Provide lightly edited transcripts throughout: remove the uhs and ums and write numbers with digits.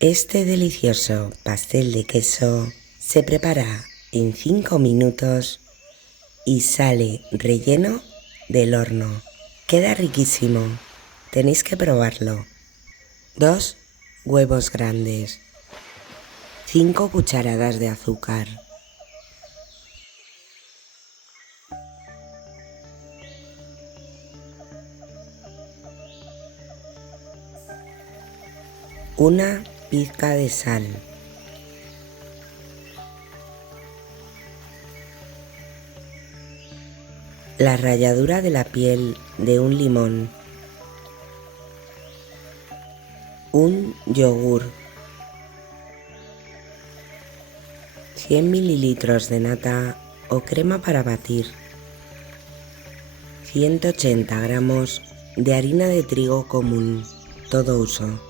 Este delicioso pastel de queso se prepara en 5 minutos y sale relleno del horno. Queda riquísimo, tenéis que probarlo. 2 huevos grandes, 5 cucharadas de azúcar, una pizca de sal, la ralladura de la piel de un limón, un yogur, 100 mililitros de nata o crema para batir, 180 gramos de harina de trigo común, todo uso,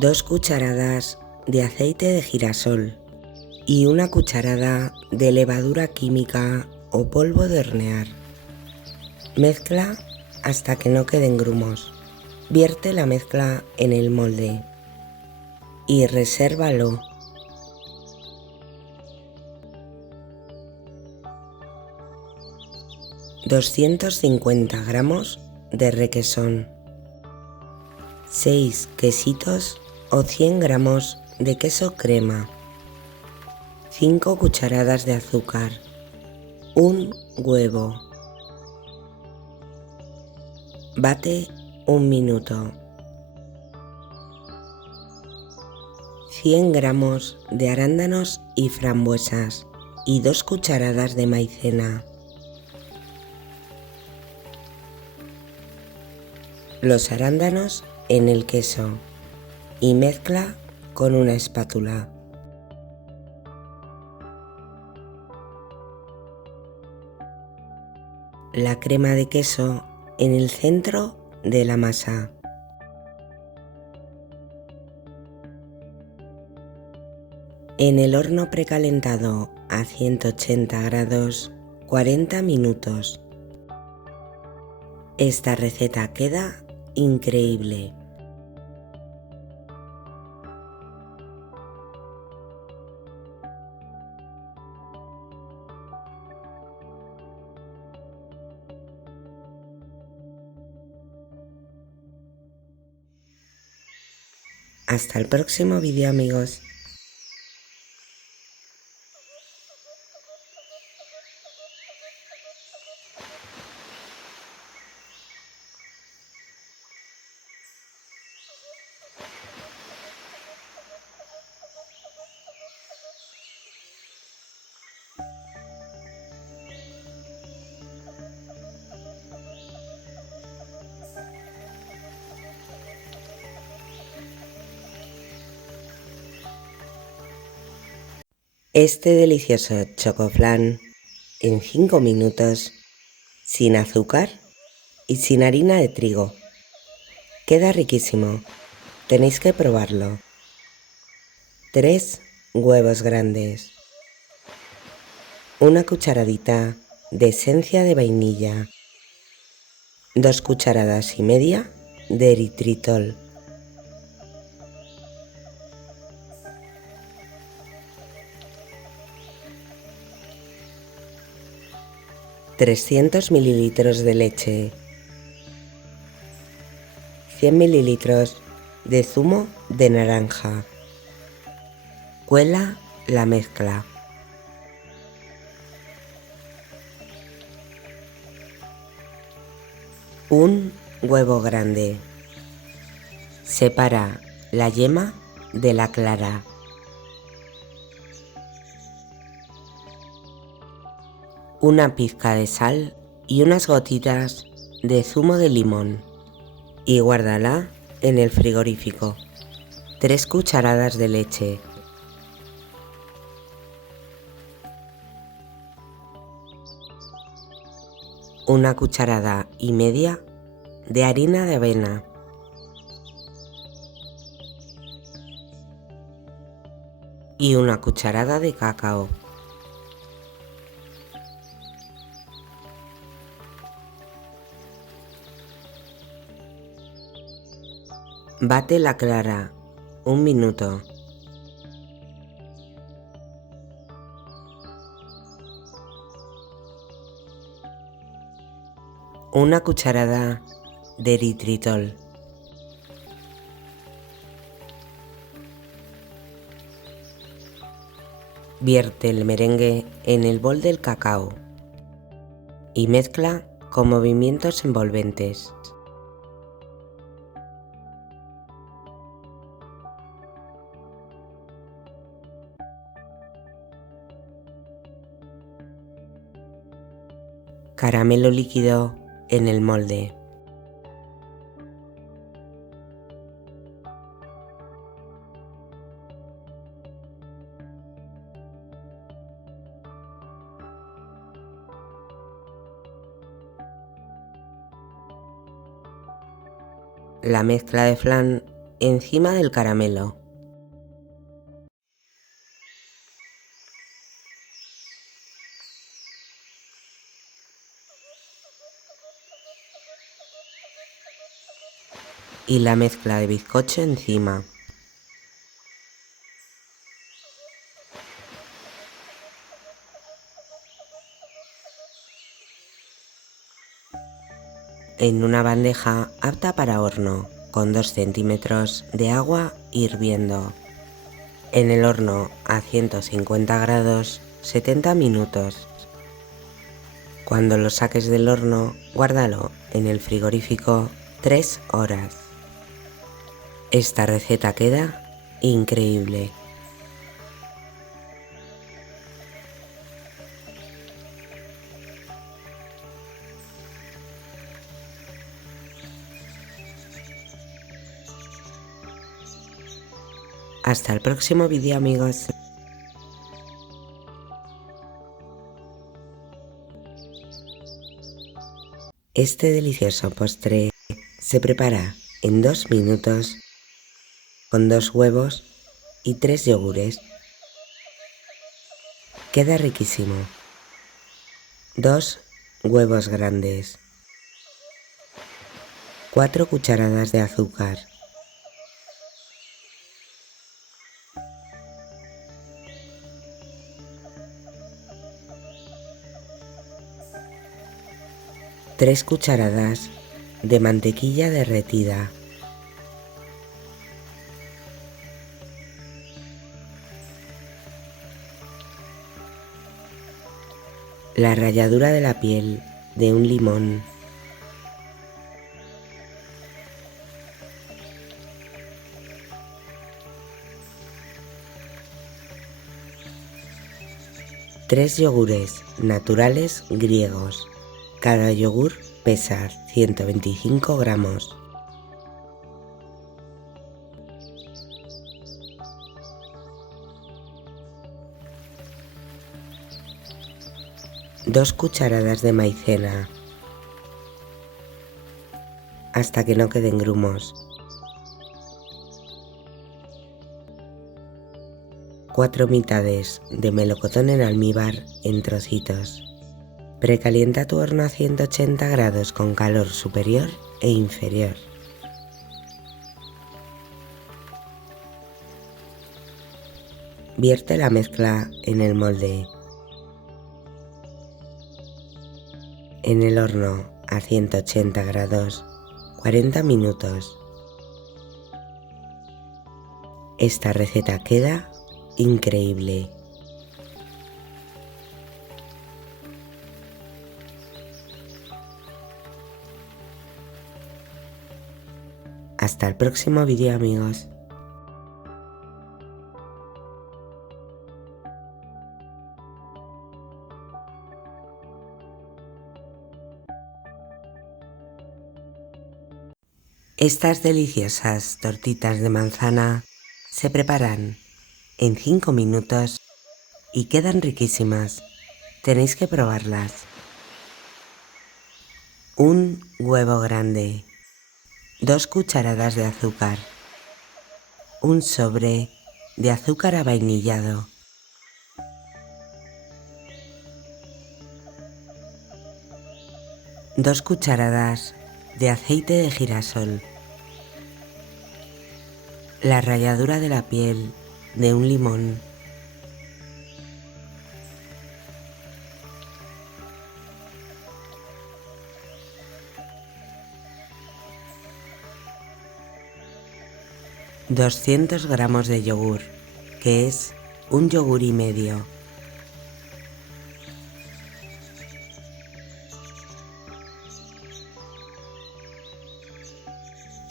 2 cucharadas de aceite de girasol y una cucharada de levadura química o polvo de hornear. Mezcla hasta que no queden grumos. Vierte la mezcla en el molde y resérvalo. ...250 gramos de requesón, 6 quesitos o 100 gramos de queso crema, 5 cucharadas de azúcar, un huevo. Bate 1 minuto. 100 gramos de arándanos y frambuesas y 2 cucharadas de maicena. Los arándanos en el queso y mezcla con una espátula. La crema de queso en el centro de la masa. En el horno precalentado a 180 grados 40 minutos. Esta receta queda increíble. Hasta el próximo vídeo, amigos. Este delicioso chocoflan en 5 minutos, sin azúcar y sin harina de trigo. Queda riquísimo, tenéis que probarlo. 3 huevos grandes, una cucharadita de esencia de vainilla, 2 cucharadas y media de eritritol, ...300 mililitros de leche, 100 mililitros de zumo de naranja. Cuela la mezcla. Un huevo grande. Separa la yema de la clara. Una pizca de sal y unas gotitas de zumo de limón y guárdala en el frigorífico. 3 cucharadas de leche. Una cucharada y media de harina de avena. Y una cucharada de cacao. Bate la clara, 1 minuto. Una cucharada de eritritol. Vierte el merengue en el bol del cacao y mezcla con movimientos envolventes. Caramelo líquido en el molde. La mezcla de flan encima del caramelo. Y la mezcla de bizcocho encima. En una bandeja apta para horno, con 2 centímetros de agua hirviendo. En el horno a 150 grados, 70 minutos. Cuando lo saques del horno, guárdalo en el frigorífico 3 horas. Esta receta queda increíble. Hasta el próximo vídeo, amigos. Este delicioso postre se prepara en 2 minutos con 2 huevos y 3 yogures. Queda riquísimo. 2 huevos grandes, 4 cucharadas de azúcar, 3 cucharadas de mantequilla derretida, la ralladura de la piel de un limón, tres yogures naturales griegos. Cada yogur pesa 125 gramos. Dos cucharadas de maicena hasta que no queden grumos. 4 mitades de melocotón en almíbar en trocitos. Precalienta tu horno a 180 grados con calor superior e inferior. Vierte la mezcla en el molde. En el horno a 180 grados, 40 minutos. Esta receta queda increíble. Hasta el próximo vídeo, amigos. Estas deliciosas tortitas de manzana se preparan en 5 minutos y quedan riquísimas. Tenéis que probarlas. Un huevo grande, 2 cucharadas de azúcar, un sobre de azúcar avainillado, dos cucharadas de aceite de girasol, la ralladura de la piel de un limón, $200 gramos de yogur, que es un yogur y medio,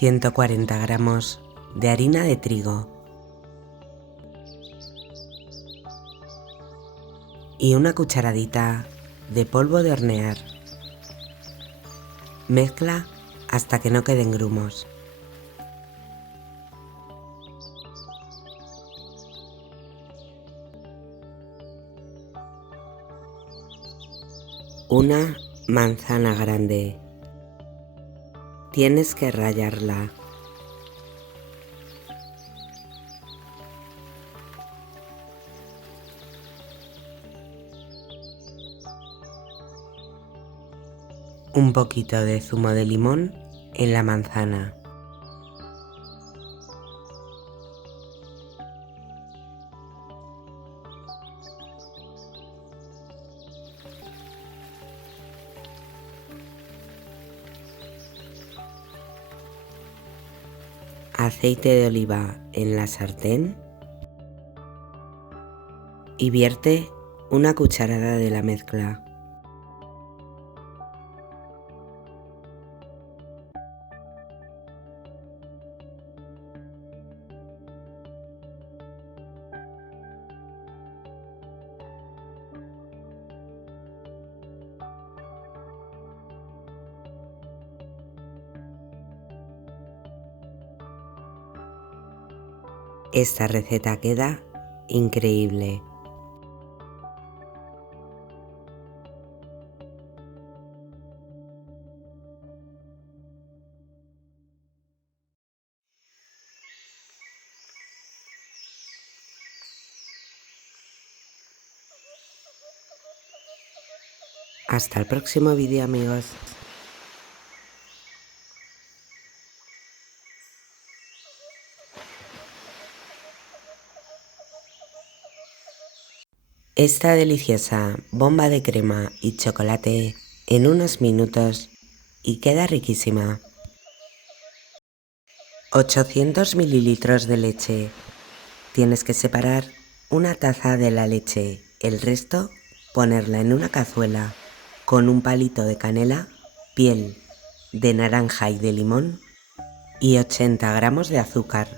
$140 gramos de harina de trigo y una cucharadita de polvo de hornear. Mezcla hasta que no queden grumos. Una manzana grande. Tienes que rallarla. Un poquito de zumo de limón en la manzana. Aceite de oliva en la sartén y vierte una cucharada de la mezcla. Esta receta queda increíble. Hasta el próximo vídeo, amigos. Esta deliciosa bomba de crema y chocolate en unos minutos y queda riquísima. 800 mililitros de leche. Tienes que separar una taza de la leche, el resto ponerla en una cazuela con un palito de canela, piel de naranja y de limón y 80 gramos de azúcar.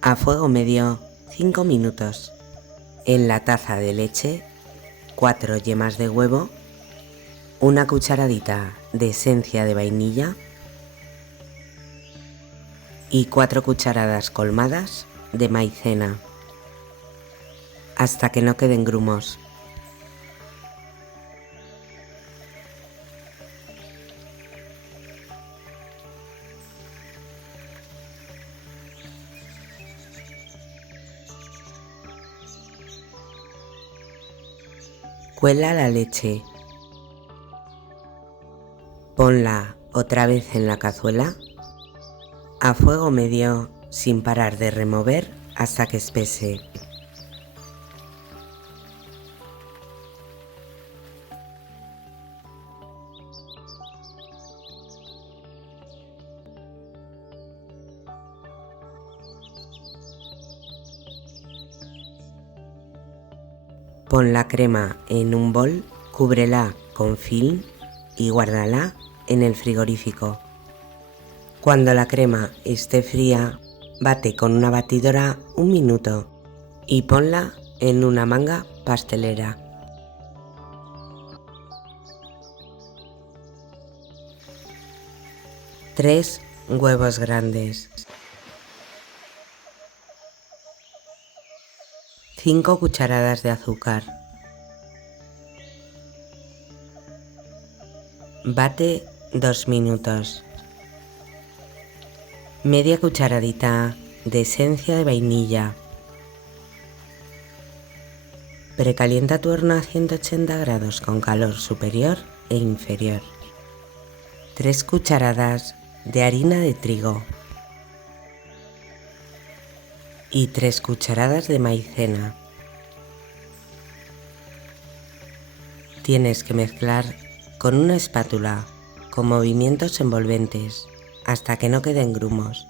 A fuego medio 5 minutos. En la taza de leche, 4 yemas de huevo, una cucharadita de esencia de vainilla y 4 cucharadas colmadas de maicena, hasta que no queden grumos. Cuela la leche. Ponla otra vez en la cazuela a fuego medio sin parar de remover hasta que espese. Pon la crema en un bol, cúbrela con film y guárdala en el frigorífico. Cuando la crema esté fría, bate con una batidora 1 minuto y ponla en una manga pastelera. Tres huevos grandes. 5 cucharadas de azúcar. Bate 2 minutos. Media cucharadita de esencia de vainilla. Precalienta tu horno a 180 grados con calor superior e inferior. 3 cucharadas de harina de trigo. y 3 cucharadas de maicena. Tienes que mezclar con una espátula con movimientos envolventes hasta que no queden grumos.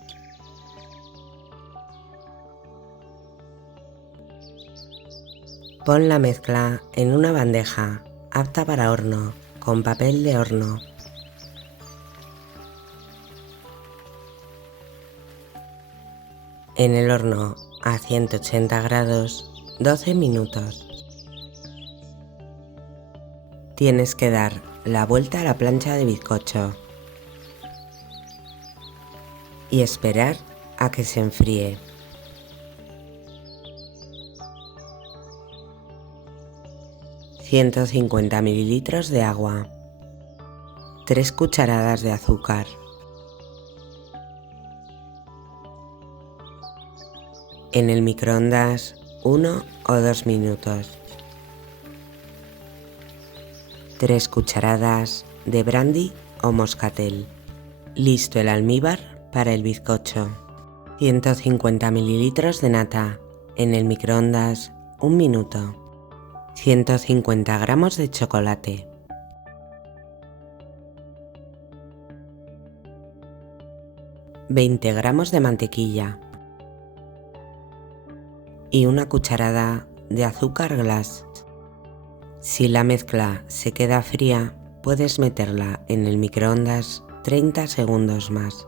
Pon la mezcla en una bandeja apta para horno con papel de horno. En el horno a 180 grados 12 minutos. Tienes que dar la vuelta a la plancha de bizcocho y esperar a que se enfríe. ...150 mililitros de agua, 3 cucharadas de azúcar, en el microondas 1 o 2 minutos, 3 cucharadas de brandy o moscatel. Listo el almíbar para el bizcocho. 150 mililitros de nata, en el microondas 1 minuto. 150 gramos de chocolate. ...20 gramos de mantequilla y una cucharada de azúcar glass. Si la mezcla se queda fría, puedes meterla en el microondas 30 segundos más.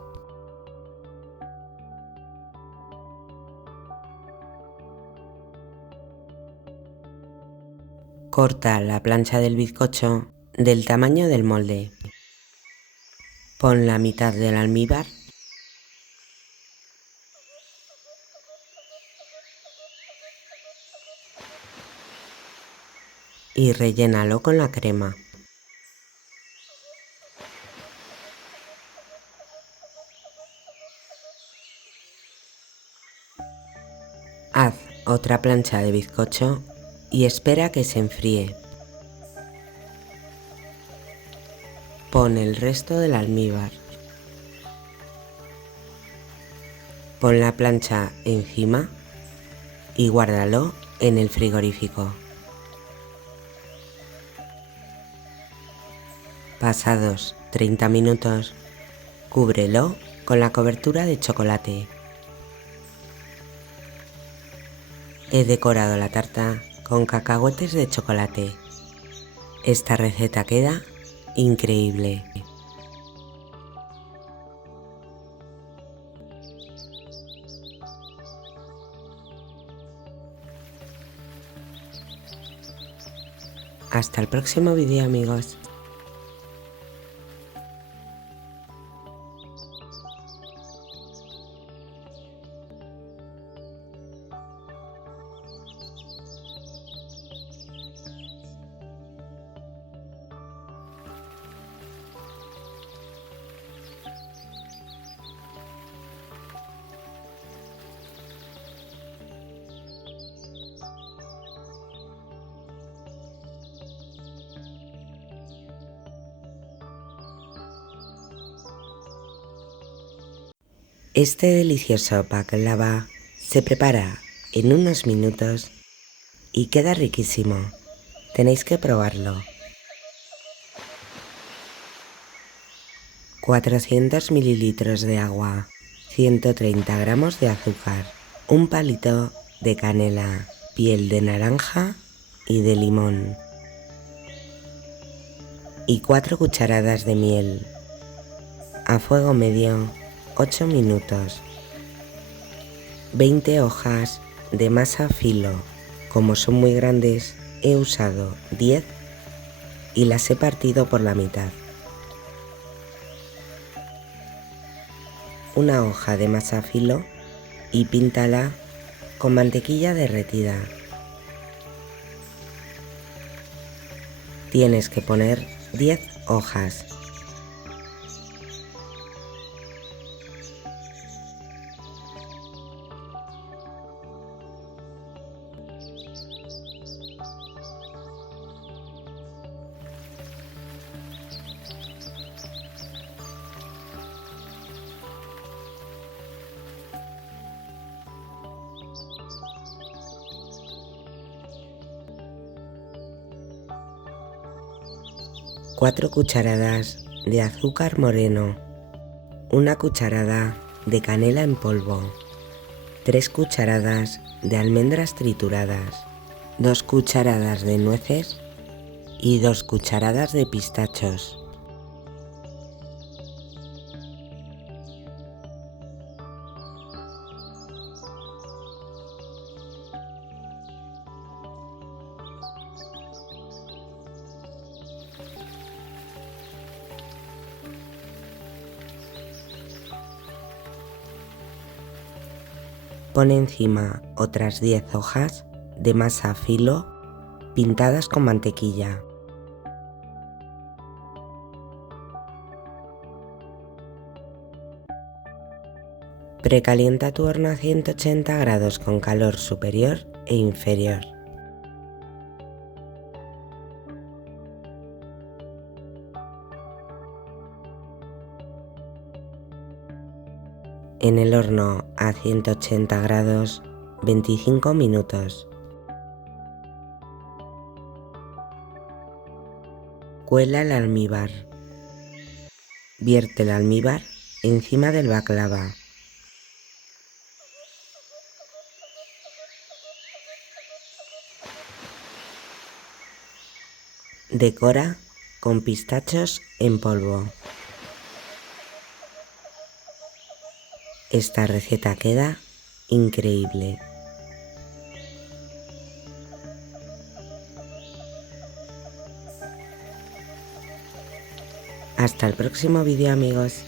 Corta la plancha del bizcocho del tamaño del molde. Pon la mitad del almíbar y rellénalo con la crema. Haz otra plancha de bizcocho y espera que se enfríe. Pon el resto del almíbar. Pon la plancha encima y guárdalo en el frigorífico. Pasados 30 minutos, cúbrelo con la cobertura de chocolate. He decorado la tarta con cacahuetes de chocolate. Esta receta queda increíble. Hasta el próximo vídeo, amigos. Este delicioso baklava se prepara en unos minutos y queda riquísimo. Tenéis que probarlo. 400 mililitros de agua, 130 gramos de azúcar, un palito de canela, piel de naranja y de limón y 4 cucharadas de miel. A fuego medio 8 minutos. 20 hojas de masa filo. Como son muy grandes, he usado 10 y las he partido por la mitad. Una hoja de masa filo y píntala con mantequilla derretida. Tienes que poner 10 hojas. 4 cucharadas de azúcar moreno, 1 cucharada de canela en polvo, 3 cucharadas de almendras trituradas, 2 cucharadas de nueces y 2 cucharadas de pistachos. Pon encima otras 10 hojas de masa a filo pintadas con mantequilla. Precalienta tu horno a 180 grados con calor superior e inferior. En el horno a 180 grados 25 minutos. Cuela el almíbar. Vierte el almíbar encima del baklava. Decora con pistachos en polvo. Esta receta queda increíble. Hasta el próximo vídeo, amigos.